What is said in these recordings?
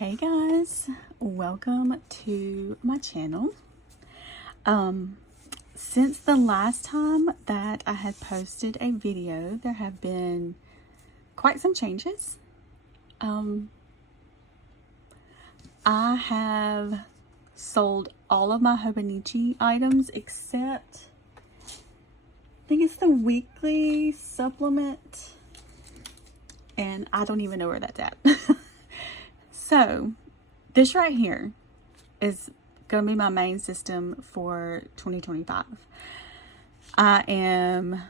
Hey guys, welcome to my channel. Since the last time that I had posted a video, there have been quite some changes. I have sold all of my Hobonichi items except I think it's the weekly supplement, and I don't even know where that's at. So this right here is going to be my main system for 2025. I am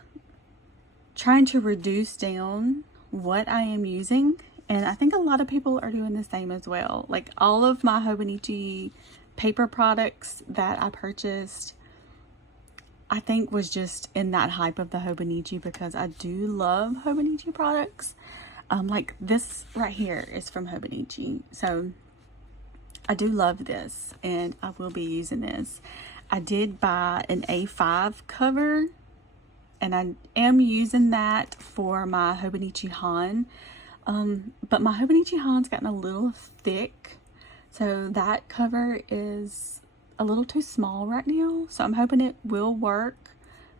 trying to reduce down what I am using, and I think a lot of people are doing the same as well. Like all of my Hobonichi paper products that I purchased, I think was just in that hype of the Hobonichi because I do love Hobonichi products. Like this right here is from Hobonichi, so I do love this and I will be using this. I did buy an A5 cover and I am using that for my Hobonichi Han, but my Hobonichi Han's gotten a little thick, so that cover is a little too small right now, so I'm hoping it will work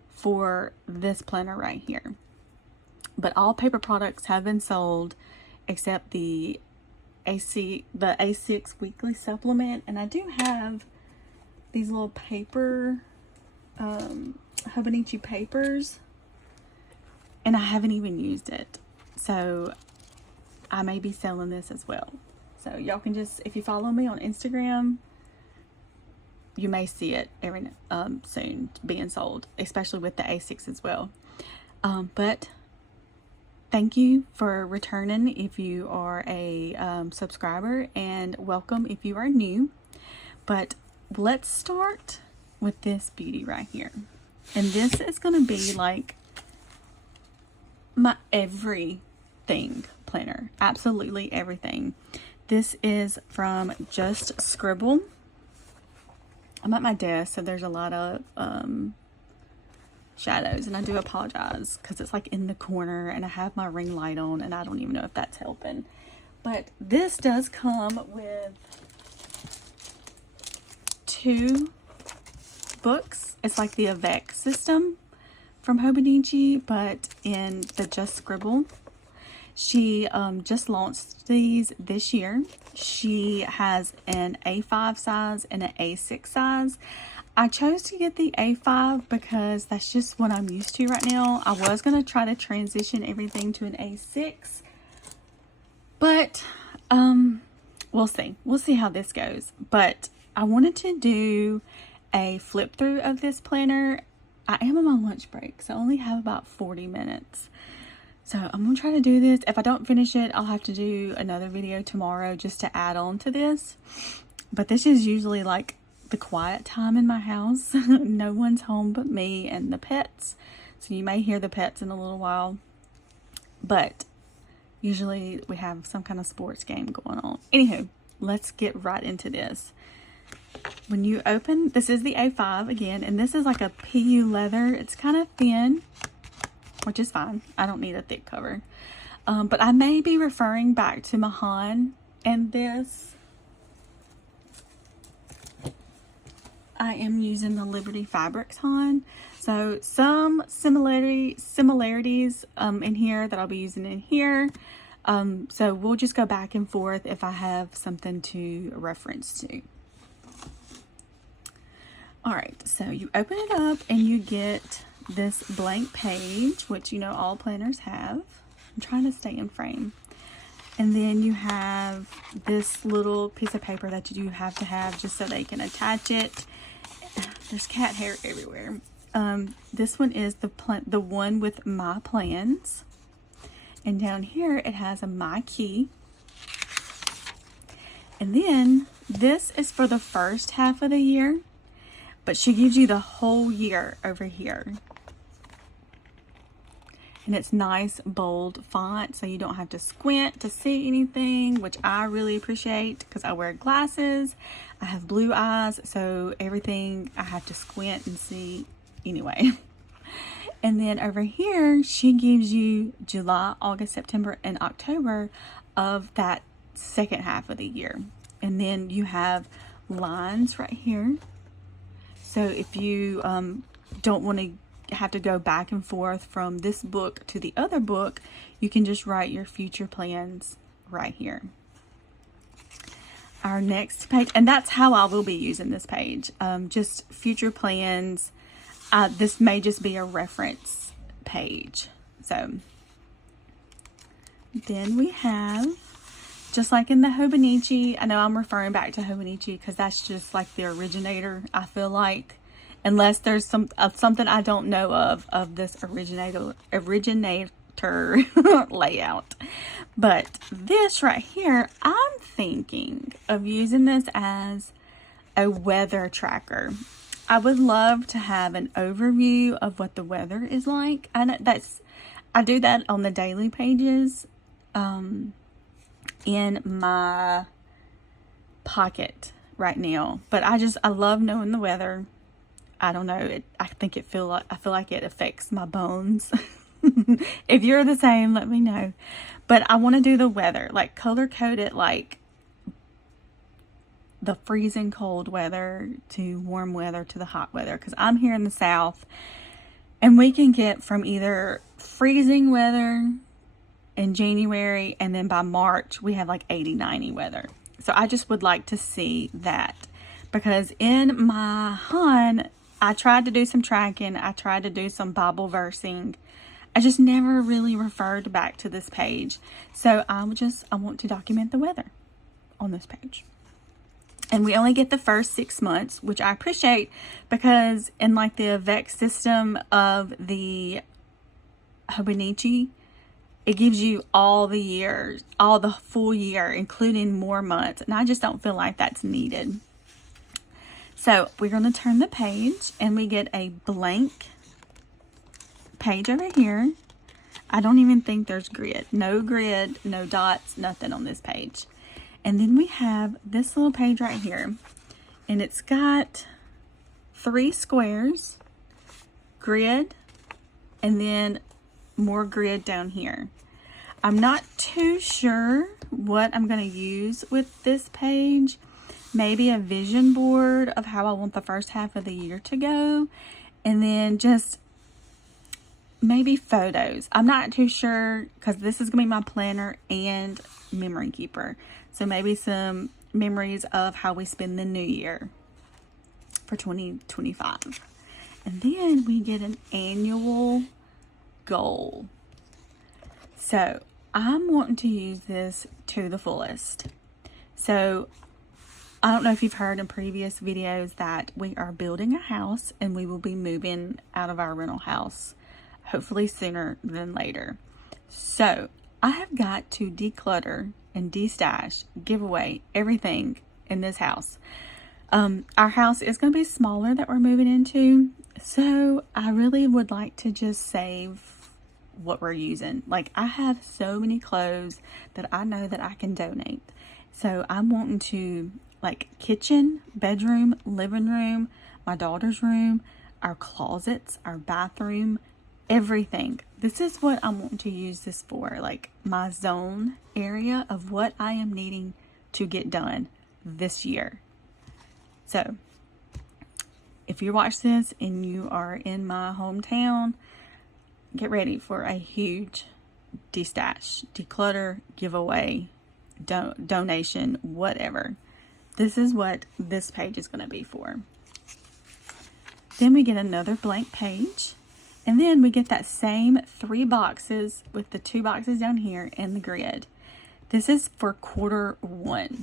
for this planner right here. But all paper products have been sold except the A6 weekly supplement, and I do have these little paper Hobonichi papers, and I haven't even used it, so I may be selling this as well. So y'all can just, if you follow me on Instagram, you may see it every soon being sold, especially with the A6 as well. But thank you for returning if you are a subscriber, and welcome if you are new. But let's start with this beauty right here. And this is going to be like my everything planner. Absolutely everything. This is from Just Scribble. I'm at my desk, so there's a lot of shadows, and I do apologize because it's like in the corner and I have my ring light on and I don't even know if that's helping. But this does come with 2 books. It's like the Avec system from Hobonichi, but in the Just Scribble. She just launched these this year. She has an A5 size and an A6 size. I chose to get the A5 because that's just what I'm used to right now. I was going to try to transition everything to an A6, but we'll see. We'll see how this goes. But I wanted to do a flip through of this planner. I am on my lunch break, so I only have about 40 minutes. So I'm going to try to do this. If I don't finish it, I'll have to do another video tomorrow just to add on to this. But this is usually like the quiet time in my house. No one's home but me and the pets, so you may hear the pets in a little while, but usually we have some kind of sports game going on. Anywho, let's get right into this. When you open, this is the A5 again, and this is like a PU leather. It's kind of thin, which is fine. I don't need a thick cover, but I may be referring back to Mahan, and this I am using the Liberty Fabrics Han. So some similarities in here that I'll be using in here. So we'll just go back and forth if I have something to reference to. Alright, so you open it up and you get this blank page, which you know all planners have. I'm trying to stay in frame. And then you have this little piece of paper that you do have to have just so they can attach it. There's cat hair everywhere. This one is the one with my plans, and down here it has a my key. And then this is for the first half of the year, but she gives you the whole year over here. And it's nice bold font, so you don't have to squint to see anything, which I really appreciate because I wear glasses. I have blue eyes, so everything I have to squint and see anyway. And then over here, she gives you July, August, September, and October of that second half of the year. And then you have lines right here. So if you don't want to have to go back and forth from this book to the other book, you can just write your future plans right here. Our next page, and that's how I will be using this page, just future plans. This may just be a reference page. So then we have, just like in the Hobonichi, I know I'm referring back to Hobonichi because that's just like the originator, I feel like, unless there's something I don't know of this originator layout. But this right here, I'm thinking of using this as a weather tracker. I would love to have an overview of what the weather is like. I do that on the daily pages in my pocket right now. But I love knowing the weather. I don't know. I feel like it affects my bones. If you're the same, let me know. But I want to do the weather, like color code it like the freezing cold weather to warm weather to the hot weather. Because I'm here in the South, and we can get from either freezing weather in January, and then by March we have like 80, 90 weather. So I just would like to see that, because in my HUN, I tried to do some tracking. I tried to do some Bible versing. I just never really referred back to this page. So I want to document the weather on this page. And we only get the first 6 months, which I appreciate, because in like the Avec system of the Hobonichi, it gives you all the years, all the full year, including more months. And I just don't feel like that's needed. So we're going to turn the page, and we get a blank page over here. I don't even think there's grid, no dots, nothing on this page. And then we have this little page right here, and it's got 3 squares, grid, and then more grid down here. I'm not too sure what I'm going to use with this page. Maybe a vision board of how I want the first half of the year to go, and then just maybe photos. I'm not too sure, because this is going to be my planner and memory keeper. So maybe some memories of how we spend the new year for 2025. And then we get an annual goal. So I'm wanting to use this to the fullest. So I don't know if you've heard in previous videos that we are building a house, and we will be moving out of our rental house, hopefully sooner than later. So I have got to declutter and destash, give away everything in this house. Our house is going to be smaller that we're moving into, so I really would like to just save what we're using. Like, I have so many clothes that I know that I can donate. So I'm wanting to, like, kitchen, bedroom, living room, my daughter's room, our closets, our bathroom, everything. This is what I'm wanting to use this for, like my zone area of what I am needing to get done this year. So if you watch this and you are in my hometown, get ready for a huge destash, declutter, giveaway, donation, whatever. This is what this page is going to be for. Then we get another blank page. And then we get that same 3 boxes with the 2 boxes down here and the grid. This is for Q1.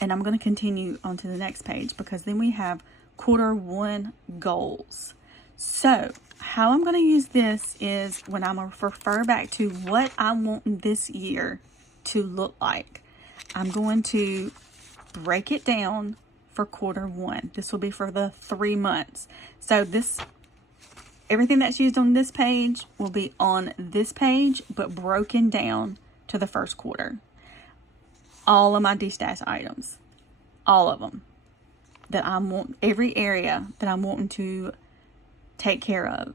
And I'm going to continue on to the next page, because then we have Q1 goals. So how I'm going to use this is when I'm going to refer back to what I want this year to look like. I'm going to break it down for Q1. This will be for the 3 months. So everything that's used on this page will be on this page, but broken down to the first quarter. All of my destash items, all of them that I want, every area that I'm wanting to take care of.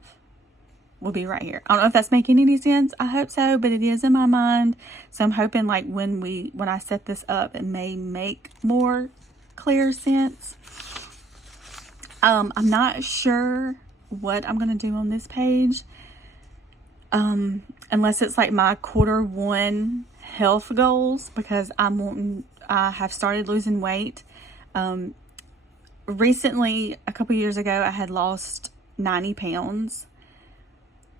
will be right here. I don't know if that's making any sense. I hope so, but it is in my mind. So I'm hoping like when I set this up, it may make more clear sense. I'm not sure what I'm going to do on this page. Unless it's like my Q1 health goals, because I have started losing weight. Recently, a couple years ago, I had lost 90 pounds.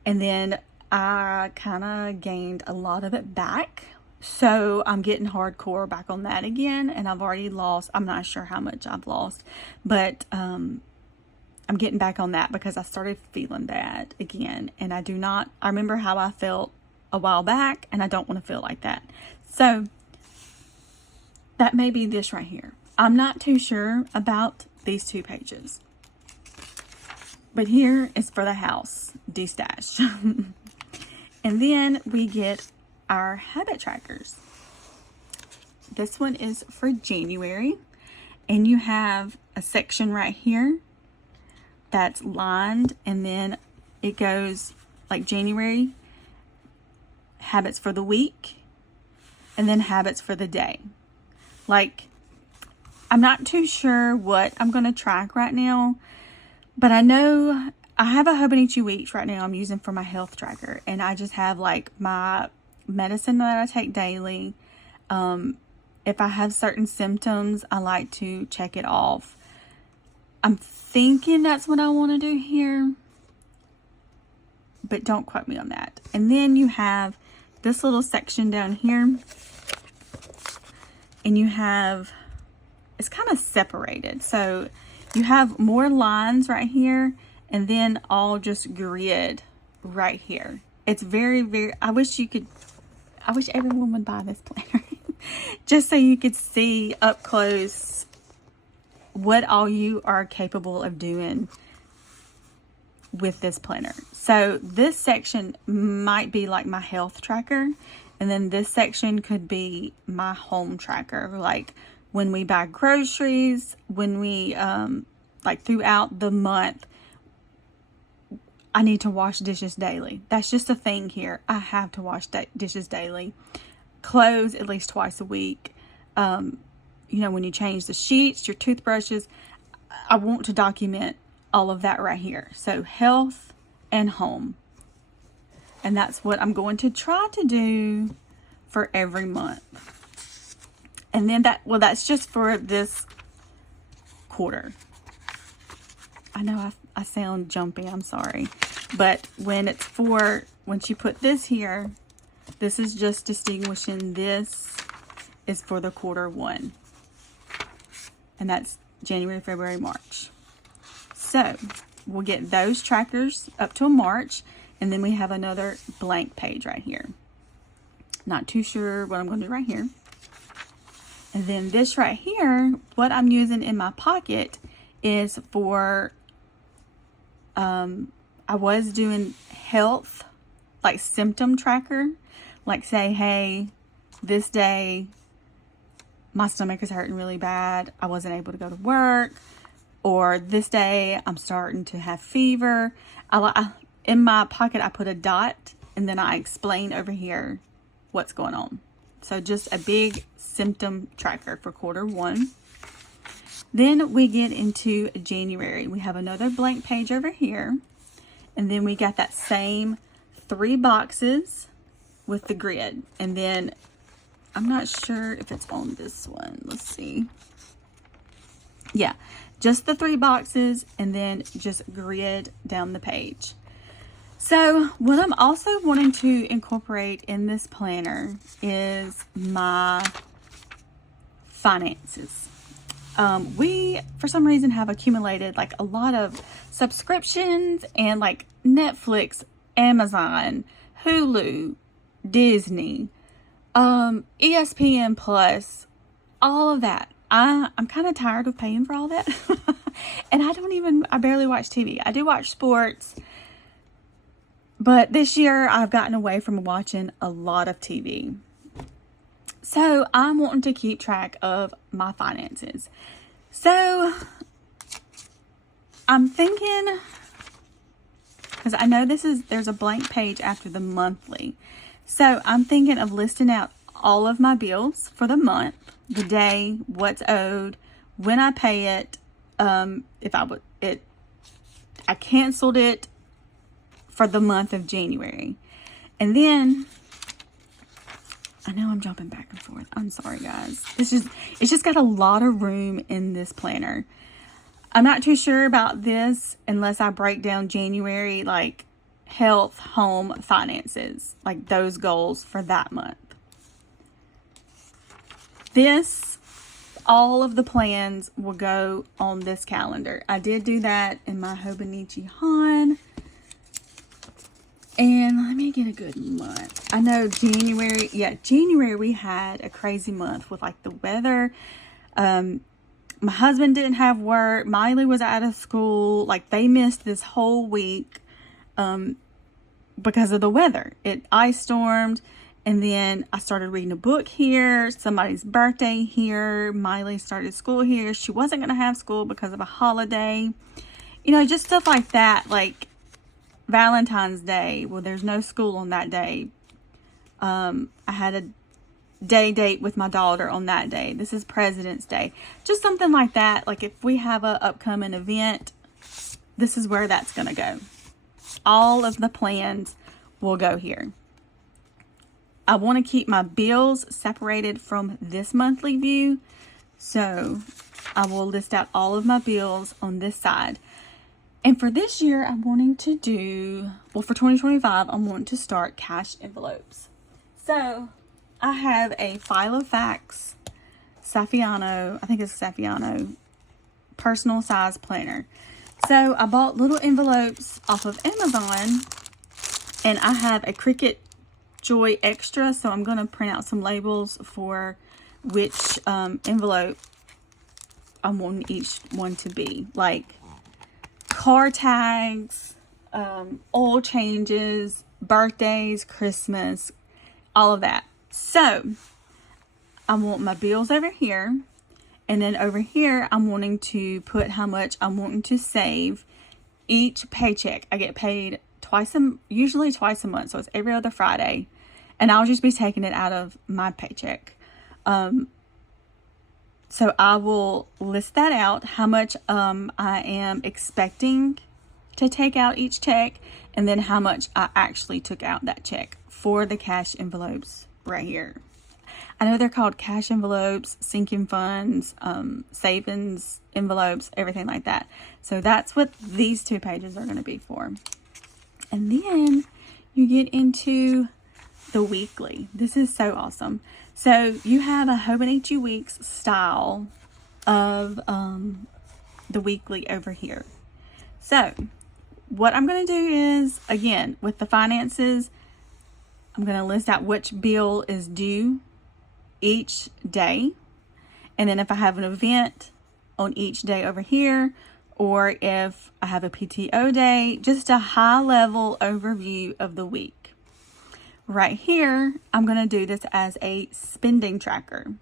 And then I kind of gained a lot of it back. So I'm getting hardcore back on that again. And I've already lost, I'm not sure how much I've lost. But I'm getting back on that because I started feeling bad again. And I remember how I felt a while back. And I don't want to feel like that. So that may be this right here. I'm not too sure about these 2 pages. But here is for the house, de-stash. And then we get our habit trackers. This one is for January. And you have a section right here that's lined. And then it goes like January, habits for the week, and then habits for the day. Like, I'm not too sure what I'm going to track right now. But I know I have a Hobonichi Weeks right now I'm using for my health tracker. And I just have like my medicine that I take daily. If I have certain symptoms, I like to check it off. I'm thinking that's what I want to do here. But don't quote me on that. And then you have this little section down here. And you have, it's kind of separated. So you have more lines right here, and then all just grid right here. It's very, very, I wish everyone would buy this planner. Just so you could see up close what all you are capable of doing with this planner. So this section might be like my health tracker, and then this section could be my home tracker, like when we buy groceries, when we, like throughout the month, I need to wash dishes daily. That's just a thing here. I have to wash dishes daily. Clothes at least twice a week. You know, when you change the sheets, your toothbrushes, I want to document all of that right here. So health and home. And that's what I'm going to try to do for every month. And then that's just for this quarter. I know I sound jumpy, I'm sorry. But once you put this here, this is just distinguishing this is for the Q1. And that's January, February, March. So we'll get those trackers up till March. And then we have another blank page right here. Not too sure what I'm going to do right here. And then this right here, what I'm using in my pocket is for, I was doing health, like symptom tracker. Like say, hey, this day, my stomach is hurting really bad. I wasn't able to go to work. Or this day, I'm starting to have fever. In my pocket, I put a dot, and then I explain over here what's going on. So just a big symptom tracker for Q1. Then we get into January. We have another blank page over here. And then we got that same 3 boxes with the grid. And then I'm not sure if it's on this one. Let's see. Yeah, just the 3 boxes and then just grid down the page. So what I'm also wanting to incorporate in this planner is my finances. We, for some reason, have accumulated like a lot of subscriptions and like Netflix, Amazon, Hulu, Disney, ESPN Plus, all of that. I'm kind of tired of paying for all that. And I barely watch TV. I do watch sports. But this year, I've gotten away from watching a lot of TV. So, I'm wanting to keep track of my finances. So, I'm thinking because I know there's a blank page after the monthly. So I'm thinking of listing out all of my bills for the month, the day, what's owed, when I pay it. If I canceled it for the month of January. And then, I know I'm jumping back and forth. I'm sorry, guys. It's just got a lot of room in this planner. I'm not too sure about this unless I break down January, like health, home, finances, like those goals for that month. All of the plans will go on this calendar. I did do that in my Hobonichi Han. And let me get a good month. I know January we had a crazy month with like the weather. My husband didn't have work. Miley was out of school. Like they missed this whole week because of the weather. It ice stormed. And then I started reading a book here. Somebody's birthday here. Miley started school here. She wasn't going to have school because of a holiday. You know, just stuff like that. Like Valentine's Day. Well, there's no school on that day. I had a day date with my daughter on that day. This is President's Day. Just something like that. Like if we have a upcoming event, this is where that's going to go. All of the plans will go here. I want to keep my bills separated from this monthly view. So I will list out all of my bills on this side. And for this year, I'm wanting to do, well, for 2025, I'm wanting to start cash envelopes. So I have a Filofax Saffiano, I think it's Saffiano, personal size planner. So I bought little envelopes off of Amazon, and I have a Cricut Joy Extra, so I'm going to print out some labels for which envelope I want each one to be. Like car tags, oil changes, birthdays, Christmas, all of that. So I want my bills over here, and then over here I'm wanting to put how much I'm wanting to save each paycheck. I get paid usually twice a month, so it's every other Friday, and I'll just be taking it out of my paycheck. So I will list that out, how much I am expecting to take out each check, and then how much I actually took out that check for the cash envelopes right here. I know they're called cash envelopes, sinking funds, savings envelopes, everything like that. So that's what these two pages are going to be for. And then you get into the weekly. This is so awesome. So you have a Hobonichi Weeks style of the weekly over here. So what I'm going to do is, again, with the finances, I'm going to list out which bill is due each day. And then if I have an event on each day over here, or if I have a PTO day, just a high level overview of the week. Right here, I'm going to do this as a spending tracker.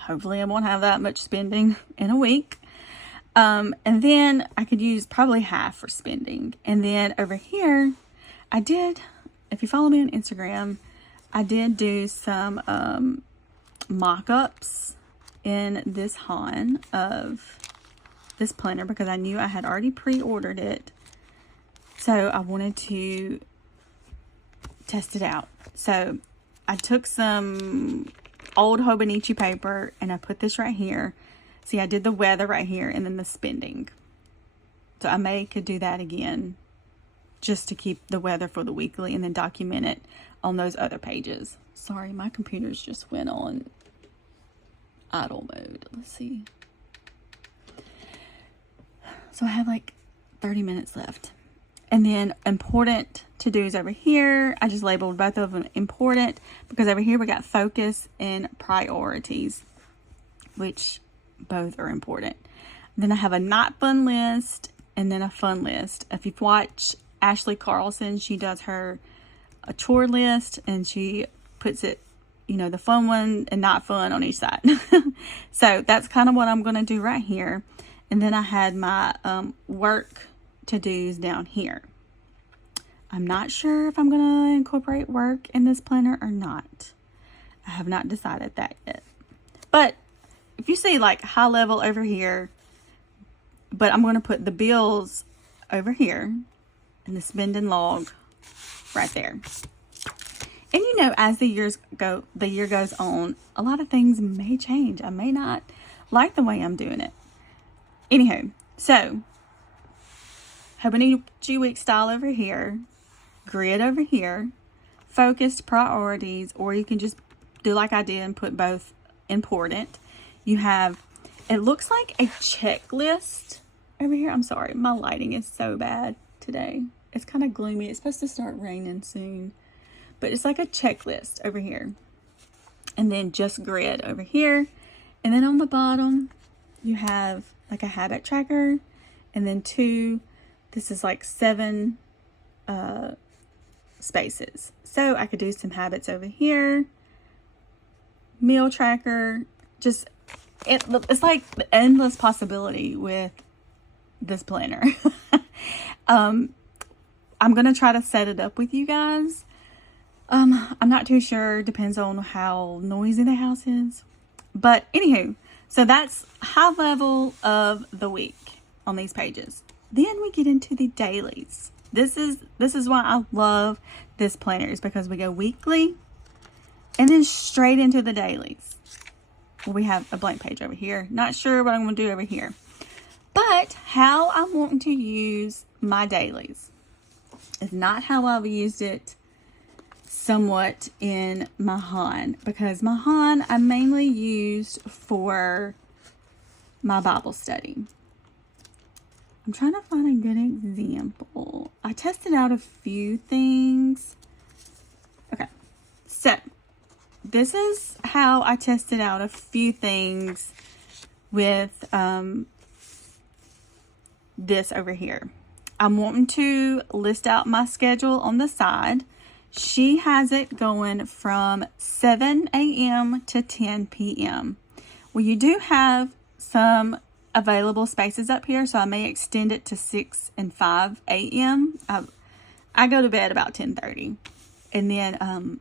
Hopefully I won't have that much spending in a week. And then I could use probably half for spending. And then over here, if you follow me on Instagram, I did do some mock-ups in this Han of this planner because I knew I had already pre-ordered it. So I wanted to test it out. So I took some old Hobonichi paper and I put this right here. See, I did the weather right here and then the spending. So I could do that again just to keep the weather for the weekly and then document it on those other pages. Sorry, my computer's just went on idle mode. Let's see. So I have like 30 minutes left. And then important to-dos over here. I just labeled both of them important because over here we got focus and priorities, which both are important. Then I have a not fun list and then a fun list. If you've watched Ashley Carlson, she does a chore list and she puts it, the fun one and not fun on each side. So that's kind of what I'm going to do right here. And then I had my work to-dos down here. I'm not sure if I'm going to incorporate work in this planner or not. I have not decided that yet. But if you see like high level over here, but I'm going to put the bills over here and the spend and log right there. And you know, as the year goes on, a lot of things may change. I may not like the way I'm doing it. Anywho, so Hobonichi Week style over here, grid over here, focused priorities, or you can just do like I did and put both important. You have, it looks like a checklist over here. I'm sorry, my lighting is so bad today. It's kind of gloomy. It's supposed to start raining soon. But it's like a checklist over here. And then just grid over here. And then on the bottom, you have like a habit tracker. And then this is like 7 spaces. So I could do some habits over here. Meal tracker. Just, it's like the endless possibility with this planner. I'm going to try to set it up with you guys. I'm not too sure. Depends on how noisy the house is. But anywho, so that's high level of the week on these pages. Then we get into the dailies. This is why I love this planner, is because we go weekly and then straight into the dailies. We have a blank page over here. Not sure what I'm going to do over here. But how I'm wanting to use my dailies is not how I've used it somewhat in Mahan, because Mahan I mainly used for my Bible study. I'm trying to find a good example. I tested out a few things. Okay, so this is how I tested out a few things with this over here. I'm wanting to list out my schedule on the side. She has it going from 7 a.m. to 10 p.m. Well, you do have some available spaces up here, so I may extend it to 6 and 5 a.m. I go to bed about 10:30, and then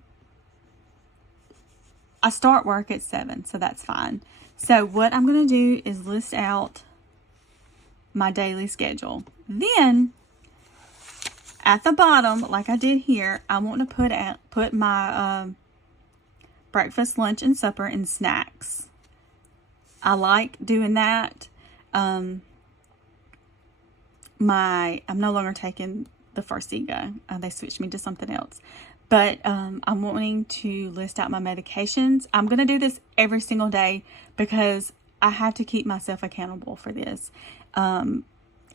I start work at 7, so that's fine. So what I'm going to do is list out my daily schedule. Then at the bottom, like I did here, I want to put my breakfast, lunch, and supper and snacks. I like doing that. I'm no longer taking the Farxiga. They switched me to something else. But I'm wanting to list out my medications. I'm going to do this every single day because I have to keep myself accountable for this.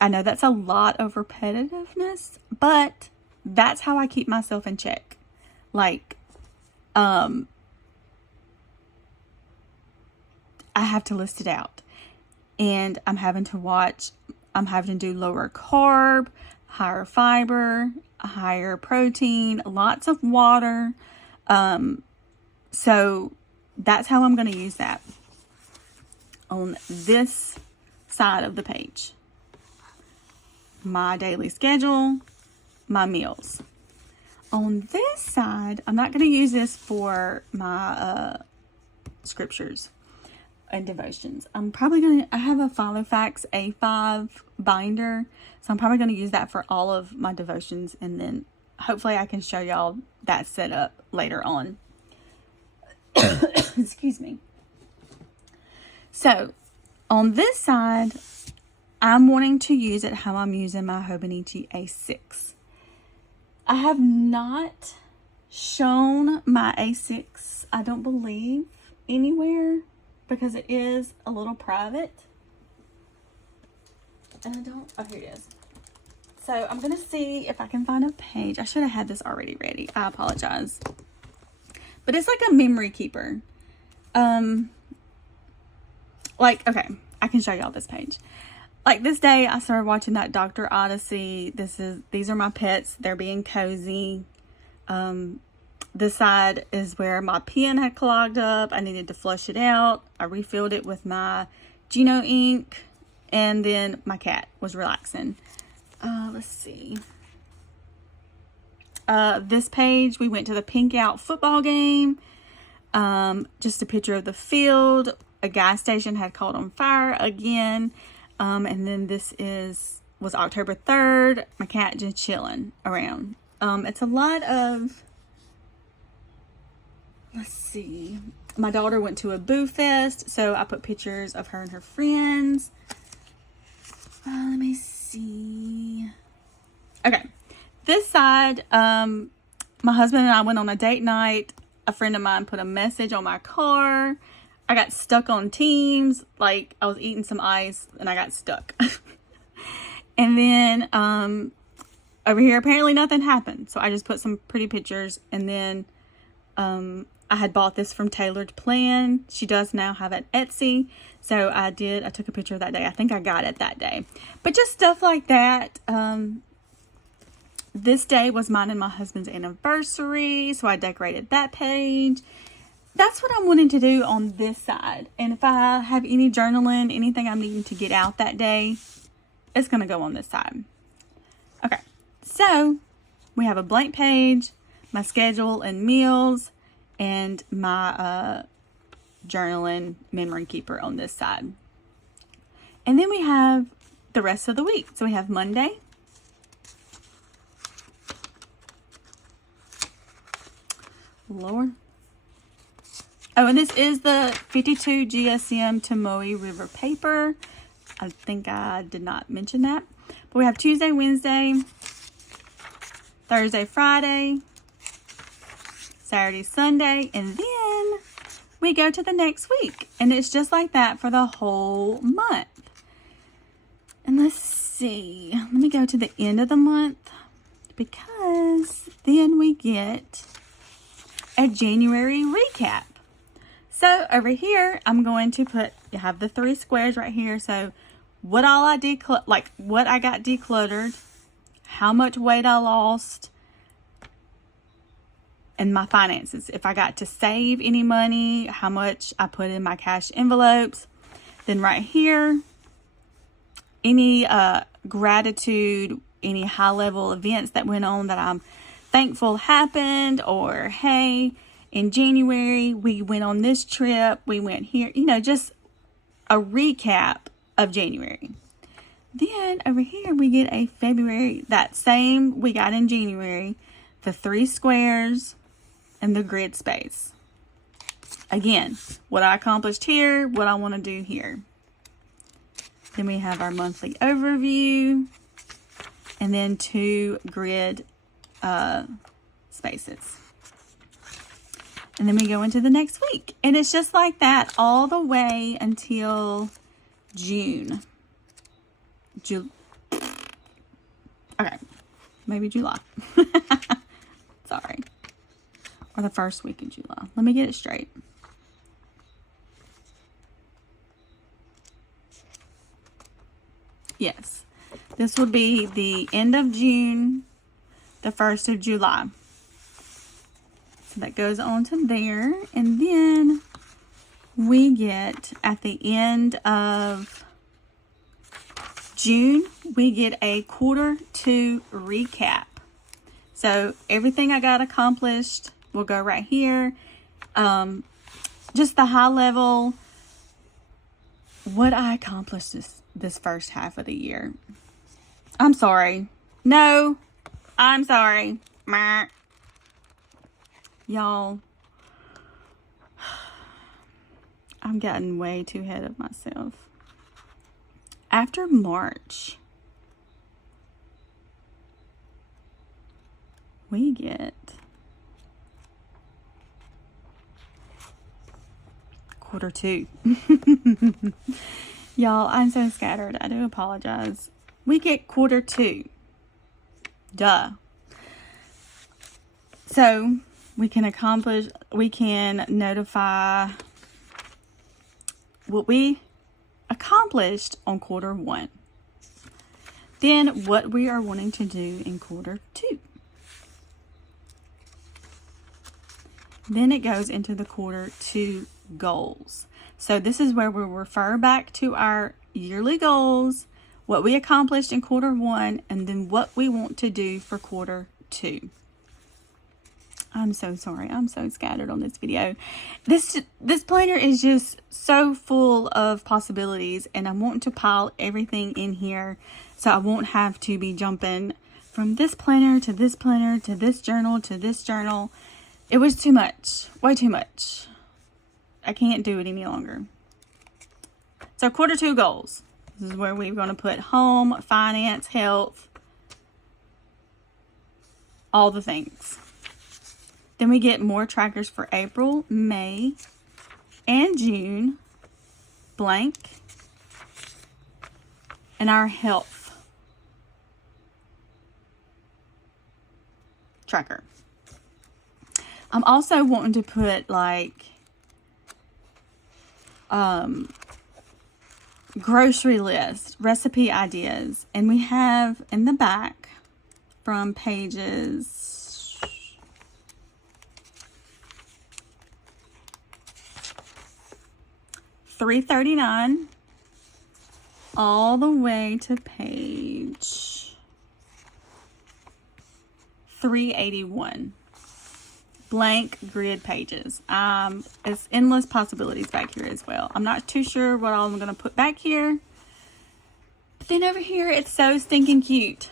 I know that's a lot of repetitiveness, but that's how I keep myself in check. Like, I have to list it out. And I'm having to do lower carb, higher fiber, higher protein, lots of water. So that's how I'm going to use that on this side of the page. My daily schedule, my meals. On this side, I'm not going to use this for my scriptures and devotions. I have a Follow Facts A5 binder, so I'm probably going to use that for all of my devotions, and then hopefully I can show y'all that setup later on. Excuse me. So on this side, I'm wanting to use it how I'm using my Hobonichi A6. I have not shown my A6, I don't believe, anywhere, because it is a little private. And oh, here it is. So I'm going to see if I can find a page. I should have had this already ready. I apologize. But it's like a memory keeper. Okay, I can show y'all this page. Like this day, I started watching that Dr. Odyssey. These are my pets. They're being cozy. This side is where my pen had clogged up. I needed to flush it out. I refilled it with my Geno ink. And then my cat was relaxing. Let's see. this page, we went to the Pink Out football game. Just a picture of the field. A gas station had caught on fire again. And then this was October 3rd. My cat just chilling around. It's a lot of, let's see. My daughter went to a Boo Fest, so I put pictures of her and her friends. Let me see. Okay. This side, my husband and I went on a date night. A friend of mine put a message on my car. I got stuck on Teams. Like, I was eating some ice and I got stuck. And then over here, apparently nothing happened. So I just put some pretty pictures. And then I had bought this from Tailored Plan. She does now have an Etsy. So I took a picture of that day. I think I got it that day. But just stuff like that. This day was mine and my husband's anniversary. So I decorated that page. That's what I'm wanting to do on this side. And if I have any journaling, anything I'm needing to get out that day, it's going to go on this side. Okay. So we have a blank page, my schedule and meals, and my journaling memory keeper on this side. And then we have the rest of the week. So we have Monday. Lord. Oh, and this is the 52 GSM Tomoe River paper. I think I did not mention that. But we have Tuesday, Wednesday, Thursday, Friday, Saturday, Sunday, and then we go to the next week. And it's just like that for the whole month. And let's see. Let me go to the end of the month, because then we get a January recap. So over here, I'm going to have the 3 squares right here. So what all I what I got decluttered, how much weight I lost, and my finances. If I got to save any money, how much I put in my cash envelopes. Then right here, any gratitude, any high level events that went on that I'm thankful happened, or hey, in January, we went on this trip, we went here, just a recap of January. Then over here, we get a February, that same we got in January, the 3 squares and the grid space. Again, what I accomplished here, what I want to do here. Then we have our monthly overview, and then 2 grid spaces. And then we go into the next week. And it's just like that all the way until June. Okay. Maybe July. Sorry. Or the first week of July. Let me get it straight. Yes. This would be the end of June, the 1st of July. So that goes on to there. And then we get at the end of June, we get a Q2 recap. So everything I got accomplished will go right here. Just the high level, what I accomplished this first half of the year. I'm sorry. No, I'm sorry. Y'all, I'm getting way too ahead of myself. After March, we get Q2. Y'all, I'm so scattered. I do apologize. We get Q2. Duh. So we can notify what we accomplished on Q1. Then what we are wanting to do in Q2. Then it goes into the Q2 goals. So this is where we'll refer back to our yearly goals, what we accomplished in Q1, and then what we want to do for Q2. I'm so sorry. I'm so scattered on this video. This planner is just so full of possibilities, and I want to pile everything in here so I won't have to be jumping from this planner to this planner to this journal to this journal. It was too much. Way too much. I can't do it any longer. So Q2 goals. This is where we're going to put home, finance, health, all the things. Then we get more trackers for April, May, and June, blank, and our health tracker. I'm also wanting to put like grocery list, recipe ideas, and we have in the back from pages 339 all the way to page 381. Blank grid pages. It's endless possibilities back here as well. I'm not too sure what all I'm going to put back here. But then over here, it's so stinking cute.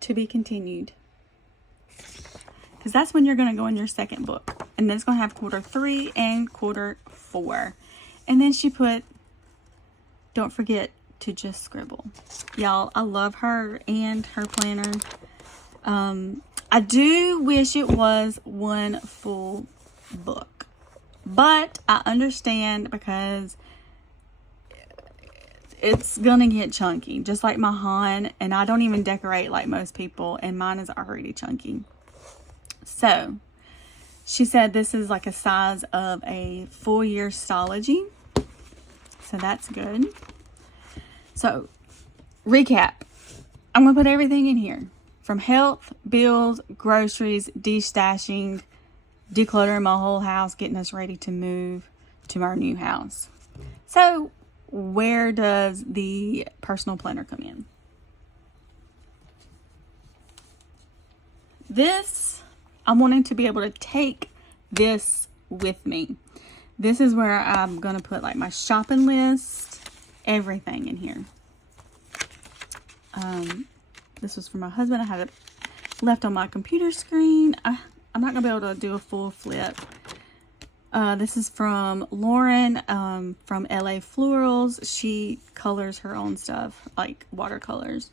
To be continued. Because that's when you're going to go in your second book. And then it's going to have Q3 and Q4. And then she put, don't forget to just scribble. Y'all, I love her and her planner. I do wish it was one full book. But I understand because it's going to get chunky. Just like my Han. And I don't even decorate like most people. And mine is already chunky. So, she said this is like a size of a full year Stology. So, that's good. So, recap. I'm going to put everything in here. From health, bills, groceries, de-stashing, decluttering my whole house, getting us ready to move to our new house. So, where does the personal planner come in? This, I'm wanting to be able to take this with me. This is where I'm going to put like my shopping list, everything in here. This was for my husband. I had it left on my computer screen. I'm not going to be able to do a full flip. This is from Lauren from LA Florals. She colors her own stuff, like watercolors.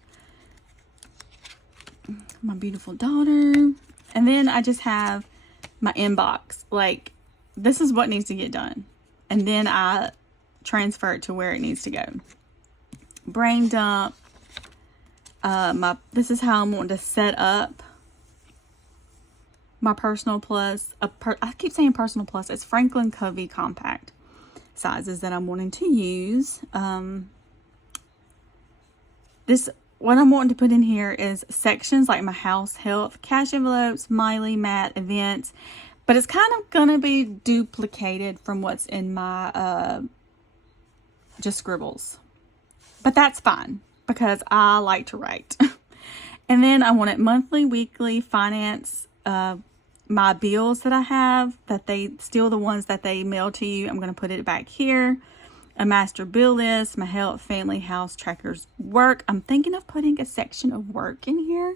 My beautiful daughter. And then I just have my inbox. Like, this is what needs to get done. And then I transfer it to where it needs to go. Brain dump. This is how I'm wanting to set up my Personal Plus. I keep saying Personal Plus. It's Franklin Covey compact sizes that I'm wanting to use. What I'm wanting to put in here is sections like my house, health, cash envelopes, Miley, Matt, events. But it's kind of going to be duplicated from what's in my just scribbles. But that's fine because I like to write. And then I want it monthly, weekly, finance, my bills that I have, that they still the ones that they mail to you. I'm going to put it back here. A master bill list, my health, family, house, trackers, work. I'm thinking of putting a section of work in here.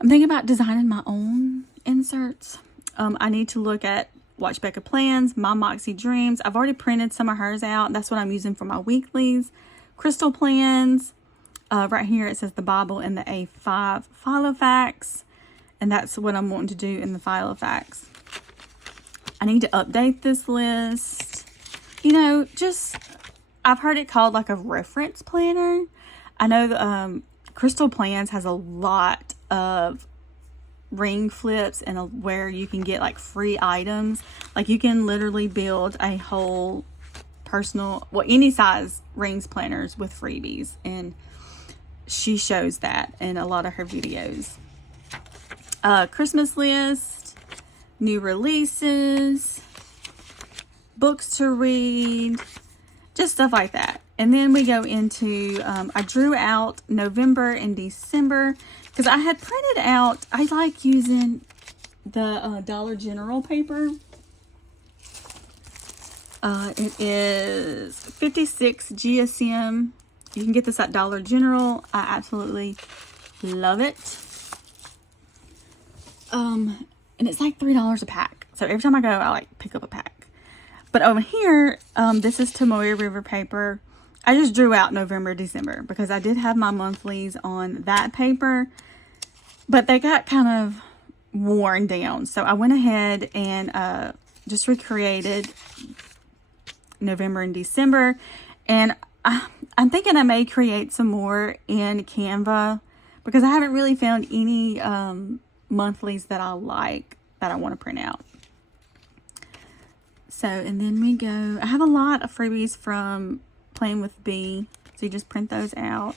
I'm thinking about designing my own inserts. I need to look at Watch Becca Plans, My Moxie Dreams. I've already printed some of hers out. That's what I'm using for my weeklies. Crystal Plans. Right here it says the Bible and the A5 Filofax. And that's what I'm wanting to do in the Filofax. I need to update this list. You know, I've heard it called like a reference planner. I know the Crystal Plans has a lot of ring flips and where you can get like free items. Like you can literally build a whole any size rings planners with freebies. And she shows that in a lot of her videos. Christmas list, new releases, books to read, just stuff like that. And then we go into, I drew out November and December because I had printed out, I like using the Dollar General paper. It is 56 GSM. You can get this at Dollar General. I absolutely love it. And it's like $3 a pack. So every time I go, I like pick up a pack. But over here, this is Tomoe River paper. I just drew out November, December because I did have my monthlies on that paper, but they got kind of worn down. So I went ahead and just recreated November and December. And I'm thinking I may create some more in Canva because I haven't really found any monthlies that I like that I want to print out. So, and then we go, I have a lot of freebies from Playing with Bee. So you just print those out.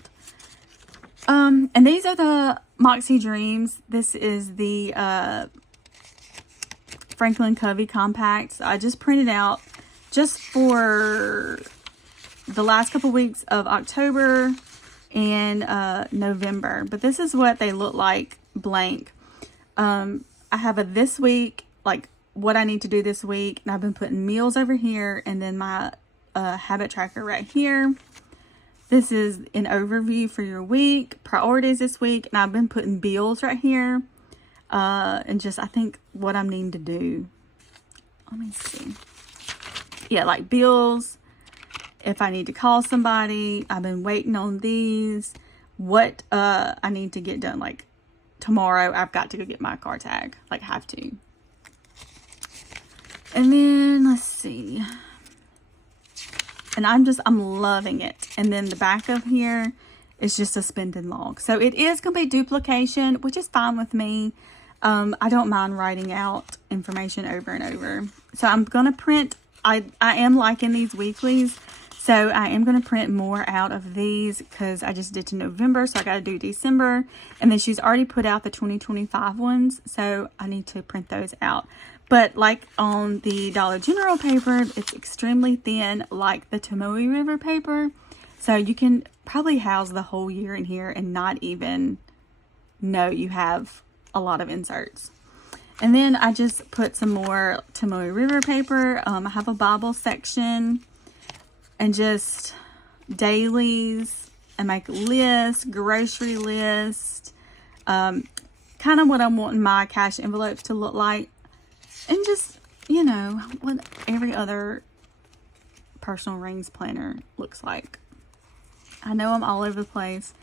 And these are the Moxie Dreams. This is the Franklin Covey Compacts. I just printed out just for the last couple weeks of October and November. But this is what they look like blank. I have a this week, like what I need to do this week. And I've been putting meals over here and then my habit tracker right here. This is an overview for your week, priorities this week. And I've been putting bills right here. And just, I think what I'm needing to do. Let me see. Yeah, like bills. If I need to call somebody, I've been waiting on these. What I need to get done, like tomorrow, I've got to go get my car tag, like have to. And then let's see. And I'm loving it. And then the back of here is just a spending log. So it is going to be duplication, which is fine with me. I don't mind writing out information over and over. So I'm going to print, I am liking these weeklies. So I am going to print more out of these because I just did to November. So I got to do December. And then she's already put out the 2025 ones. So I need to print those out. But like on the Dollar General paper, it's extremely thin like the Tomoe River paper. So you can probably house the whole year in here and not even know you have a lot of inserts. And then I just put some more Tomoe River paper. I have a Bible section and just dailies and make lists, grocery list, kind of what I'm wanting my cash envelopes to look like. And just, you know, what every other personal rings planner looks like. I know I'm all over the place.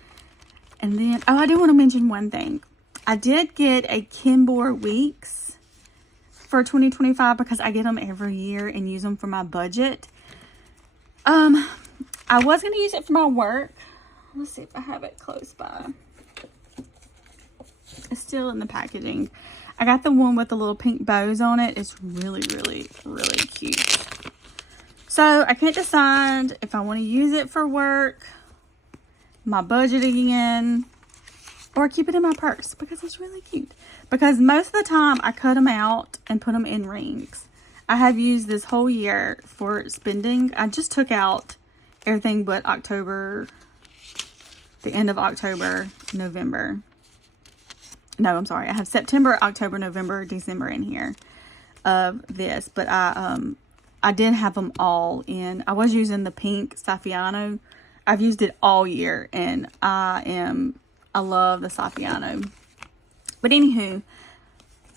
And then, oh, I do want to mention one thing. I did get a Kinbor Weeks for 2025 because I get them every year and use them for my budget. I was going to use it for my work. Let's see if I have it close by. It's still in the packaging. I got the one with the little pink bows on it. It's really, really, really cute. So I can't decide if I want to use it for work, my budget again, or keep it in my purse because it's really cute. Because most of the time I cut them out and put them in rings. I have used this whole year for spending. I just took out everything but October, the end of October, November. No, I'm sorry. I have September, October, November, December in here of this. But I did have them all in. I was using the pink Saffiano. I've used it all year. And I love the Saffiano. But anywho,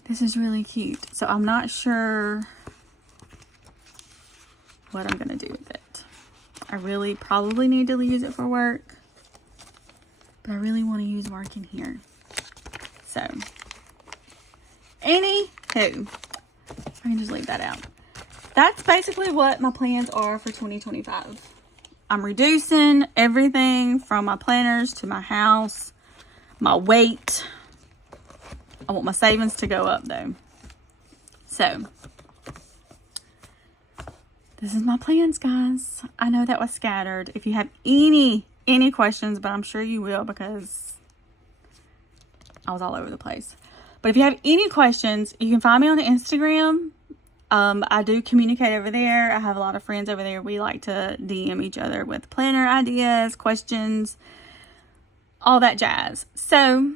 this is really cute. So I'm not sure what I'm going to do with it. I really probably need to use it for work. But I really want to use work in here. So, anywho, I can just leave that out. That's basically what my plans are for 2025. I'm reducing everything from my planners to my house, my weight. I want my savings to go up though. So, this is my plans, guys. I know that was scattered. If you have any questions, but I'm sure you will because I was all over the place. But if you have any questions, you can find me on Instagram. I do communicate over there. I have a lot of friends over there. We like to DM each other with planner ideas, questions, all that jazz. So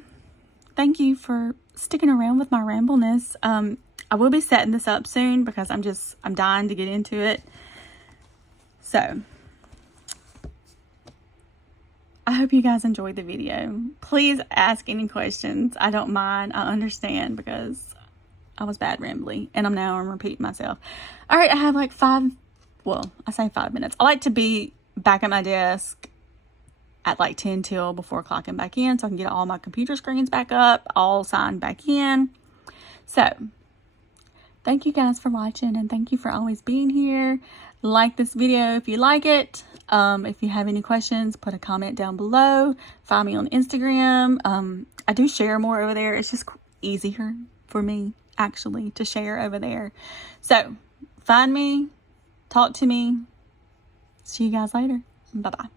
thank you for sticking around with my rambleness. I will be setting this up soon because I'm dying to get into it. So I hope you guys enjoyed the video. Please ask any questions. I don't mind. I understand because I was bad rambly and I'm repeating myself. All right, I have like I say 5 minutes. I like to be back at my desk at like 10 till before clocking back in so I can get all my computer screens back up, all signed back in. So thank you guys for watching and thank you for always being here. Like this video if you like it. If you have any questions, put a comment down below. Find me on Instagram. I do share more over there. It's just easier for me actually to share over there. So find me, talk to me. See you guys later. Bye-bye.